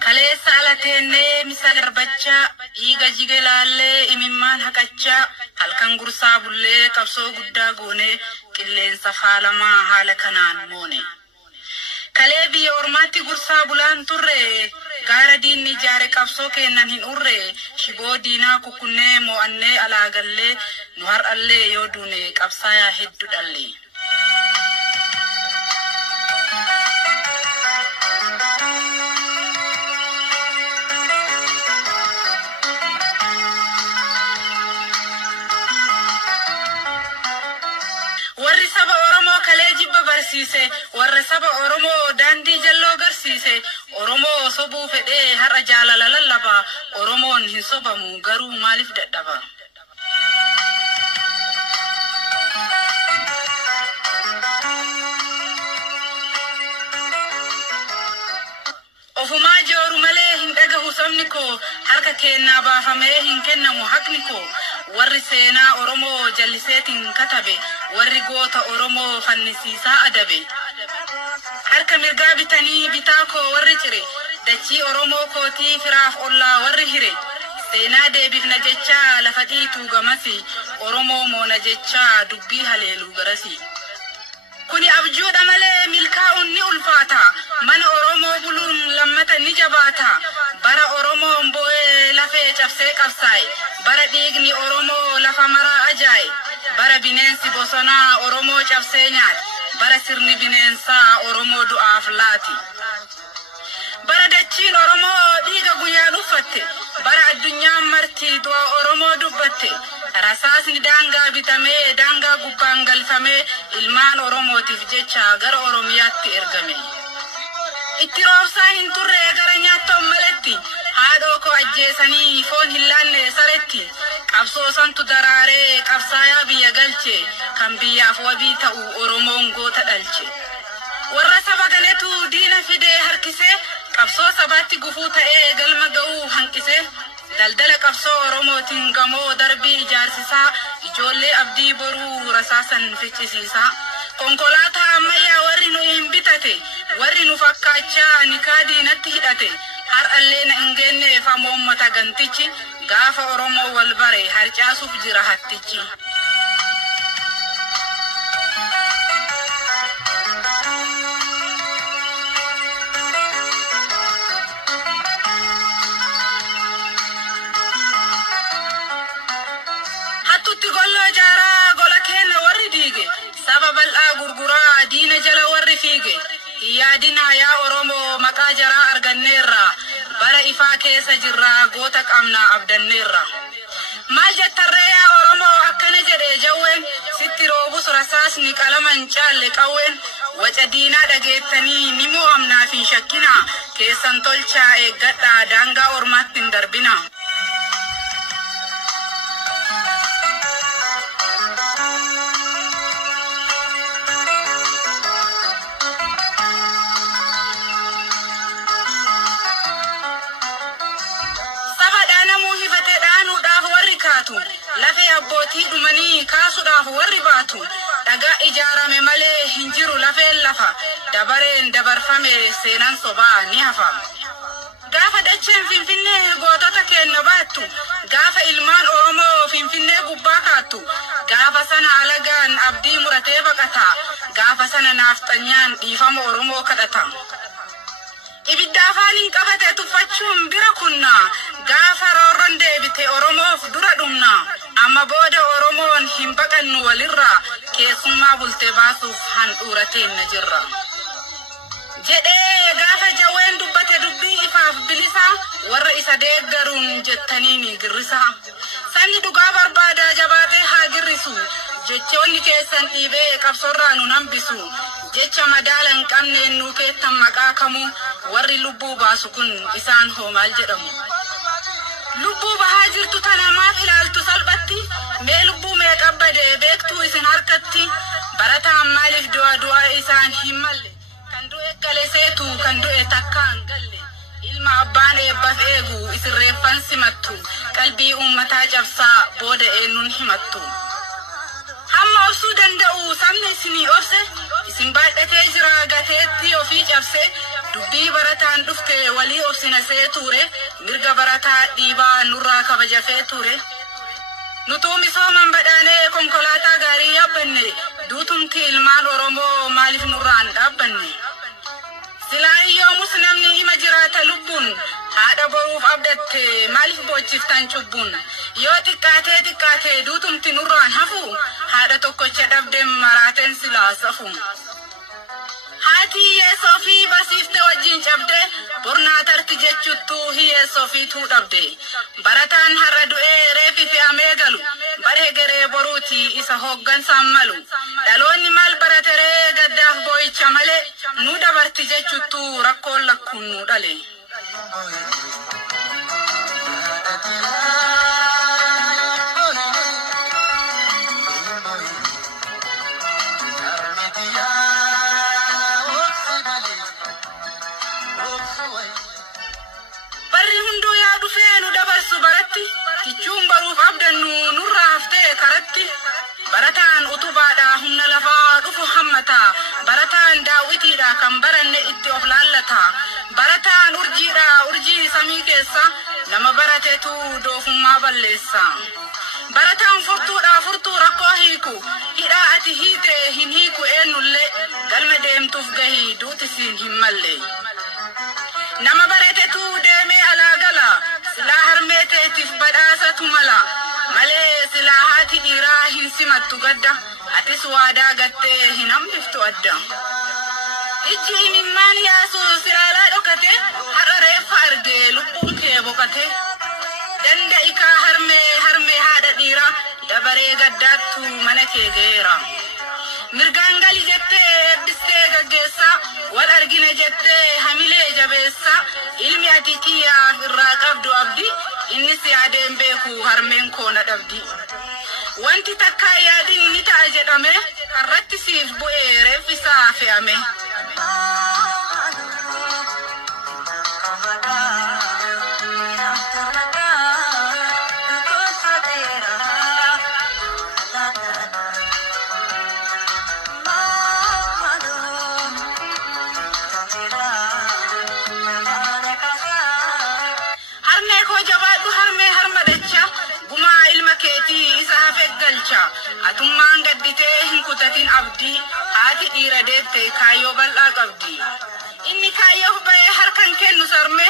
Kale salatenne misal bacha iga jigelalle imimman hakacha halkan gursa bulle qabso gudda gone qilleen safalama hala kanan mone kale bi ormati gursa bulan turre gara dinni jare qabso kennan hin urre shibo dina kukunne mo anne ala galle nu har alle yodune qabsaya heddu dalle warra saba oromo dandi jallo garsise oromo sobu fede har ajala lalaba oromon hin sobamu garu malif daddaba ofuma joru male hin daga husamniko harka kenna baafame hin kennamu hakniko warri sena oromo jallisetin katabe warri gota oromo fannisiisa adabe harka mirga bitani bitako warri cire dachi oromo koti firaf olla warri hire sena debifna jecha lafati tugamasi oromo mona jecha dubbi halelu garasi kuni abjuda male milkaun ni ulfata man oromo bulun lamata ni jabata bara oromo mboe lafe chafse qabsai bara digni oromo lafa mara ajai bara binensi bosona oromo chafse nyaat bara sirni binensa oromo du'af lati bara dachin oromo diga guyan ufatte bara addunya marti do oromo dubbatte rasasni danga bitame danga gubangal fame ilman oromo tifjecha gar oromiyatti ergame ittirofsa hinturre garanyato maletti haado ko ajjesani fon hillanne saretti qabso santu darare qabsaya biya galche kan biya fobi ta'u oromon gota dalche warra sabaganetu dina fide harkise qabso sabatti gufu ta'e galma ga'u hanqise daldala qabso oromotin gamo darbi ijaarsisa ijolle abdi boru rasasan ficcisiisa konkolata amaya warri nu imbitate warri nu fakkacha nikadi natti hidate har allena ingenne fa mata gantichi gafa oromo walbare har caasuf jira hattichi hatutti gollo jara gola kenna warri dige sababal a gurgura dina jala warri fige ya dina ya oromo makajara argannerra bara ifa keessa jirra gota qamna abdannerra mal jettarre ya oromo akkana jede jawen sitti robus rasas ni kalaman challe qawen waca dina dagettani nimo amna fi shakkina keessan tolcha e gadda danga ormattin darbina lafe abboti dumani kaasudaaf warri baatu daga ijaarame male hinjiru lafe lafa dabareen dabarfame seenan soba ni hafa gaafa dacheen finfinne gootota kenna baattu gaafa ilmaan oromo finfinne gubbaa kaattu gaafa sana alagaan abdii muratee baqata gaafa sana naaftanyaan dhiifama oromo kadhata ibidda afaanin qabate tuffachuun bira kunna gaafa roorron deebite oromoof dura dhumna amma booda oromoon hin baqannu walirra keessummaa bulte baasuuf handhuurateen na jirra jedhee gaafa jaween dubbate dubbii ifaaf bilisa warra isa deeggaruun jettaniini girrisa sanni dhugaa barbaada jabaatee haa girrisu jechoonni keessan dhiibee qabsorraa nu nambisu jecha madaalan qabneen nuu keettan maqaa kamu warri lubbuu baasu kun isaan hoomaal jedhamu lubbuu bahaa jirtu tana maaf ilaaltu salphatti mee lubbuu mee qabbade beektuu isin harkatti barataan maaliif du'a isaan hin malle kan du'e galeseetu kan du'e takkaan galle ilma abbaan eebbaaf eegu isin reeffan simattu qalbii ummataa cabsaa booda eenyuun himattu hamma obsuu danda'u sabni isinii obse isin baadhatee jira gateetti ofii cabse dubbii barataan dhufte walii obsina see ture mirga barataa dhiibaa nurraa kabajafee ture nutuu misooman badhaanee konkolaataa gaarii yaabbanne duutumti ilmaan Oromoo maaliif nurraan dhaabbanne silaayyoomus namni ima jiraata lubbuun haadha boruuf abdatte maaliif bochiftan cubbuun yoo xiqqaatee duutumti nurraan hafu haadha tokkocha dhabdeen maraateen silaa safu haati hiyyeessoo fi barsiifte wajjin cabde bornaa tarti jechuttu hiyyeessoo fi tuu dhabde barataan har'a du'ee reefi fe'amee galu baree garee boruuti isa hooggansaan malu dhaloonni maal barateree gaddaaf boo'icha malee nu dabarti jechuttu rakkoon lakkuun nu dhale. Barri hunduu yaa dhufee nu dabarsu baratti kichuun baruuf abdannu nurraa haftee karatti barataan utubaadha humna lafaa dhufu hammata barataan daawwitiidha kan baranne itti of laallata barataan urjiidha urjii samii keessa nama baratetu doofummaa balleessa barataan furtuudha furtuu rakkoo hiiku hidhaa ati hiite hin hiiku eenyullee galma deemtuuf gahii duutisiin hin malle nama baratetu deemee alaa gala silaa harmeeteetiif badhaasatu mala malee silaa haati dhiiraa hin simattu gadda atis waadaa gattee hin hambiftu adda ijji imimmaan yaasu silaalaa dhokate har'a reeffa argee lubbuun kee boqate danda'ikaa harmee haadha dhiiraa dabaree gaddaattu mana kee geera mirgaan gali jettee eebbistee gaggeessa wal argina jettee hamilee jabeessa ilmi ati kiyyaaf irraa qabdu abdi inni si yaadeen beeku harmeen koona dhabdi wanti takkaa yaadin ni ta'a jedhame harratti siif bu'ee reeffisaa fe'ame. Atummaan gadditee hin kutatin abdii haati dhiira deettee kaayyoo bal'aa qabdi inni kaayyoof ba'ee harkan kennu sarme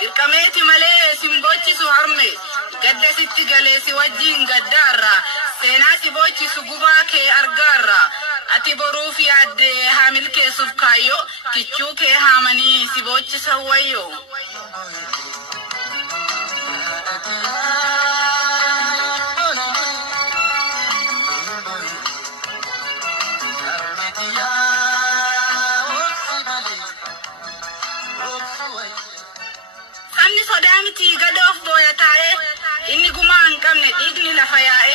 dirqameeti malee simbochisu harme gadda sitti galee si wajjin gaddaarra seenaa si bochisu gubaa kee argaarra ati boruuf yaaddee haa milkeessuuf kaayyoo kichuu kee haamanii si bochisan wayyoo. Samni sodaamiti gadoof booya taa'ee inni gumaa hin qabne dhiigni lafa yaa'e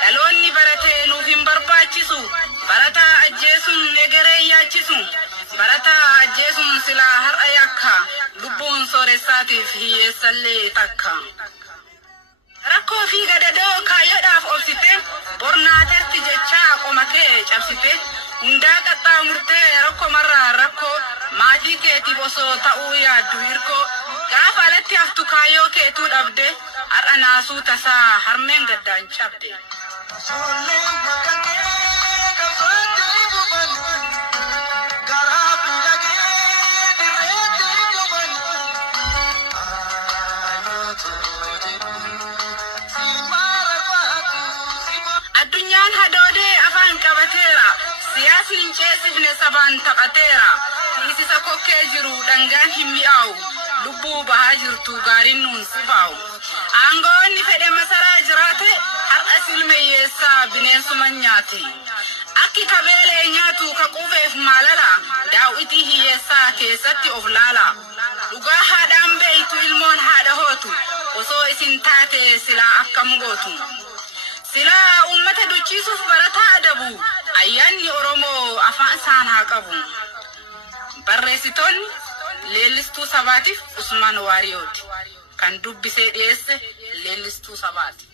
dhaloonni baratee nuuf hin barbaachisu barataa ajjeesuun egeree yaachisu barataa ajjeesuun silaa har'a yakka lubbuun sooressaatiif hiyyeessallee takka. Rakkoo fi gadadoo kaayyoodhaaf obsite bornaatetti jechaa qomatee cabsite hundaa qaxxaamurtee rakkoo marraa rakkoo maatii keetiif osoo ta'uu yaaddu hirkoo gaafa alatti haftu kaayyoo keetuu dhabde har'a naasuu tasaa harmeen gaddaan cabde. Addunyaan hadoodee afaan qabateera siyaasni ceesifne sabaan taphateera tiisisa kokkee jiru dhangaan hin mi'aawu lubbuu bahaa jirtu gaariin nuun sifaa'u aangoonni fedhe masaraa jiraate har'a silmeeyyeessaa bineensuma nyaati akki kabeelee nyaatu ka quufeef maalala daawwitii hiyyeessaa keessatti of laala dhugaa haadhaan beeytu ilmoon haadha hootu osoo isin taate silaa akkam gootu silaa uummata duchisuuf barataa adabu ayyaanni Oromoo afaan isaan haa qabu barreessitoonni leellistuu sabaatiif Usman Waariyooti kan dubbisee dhiyeesse leellistuu sabaati.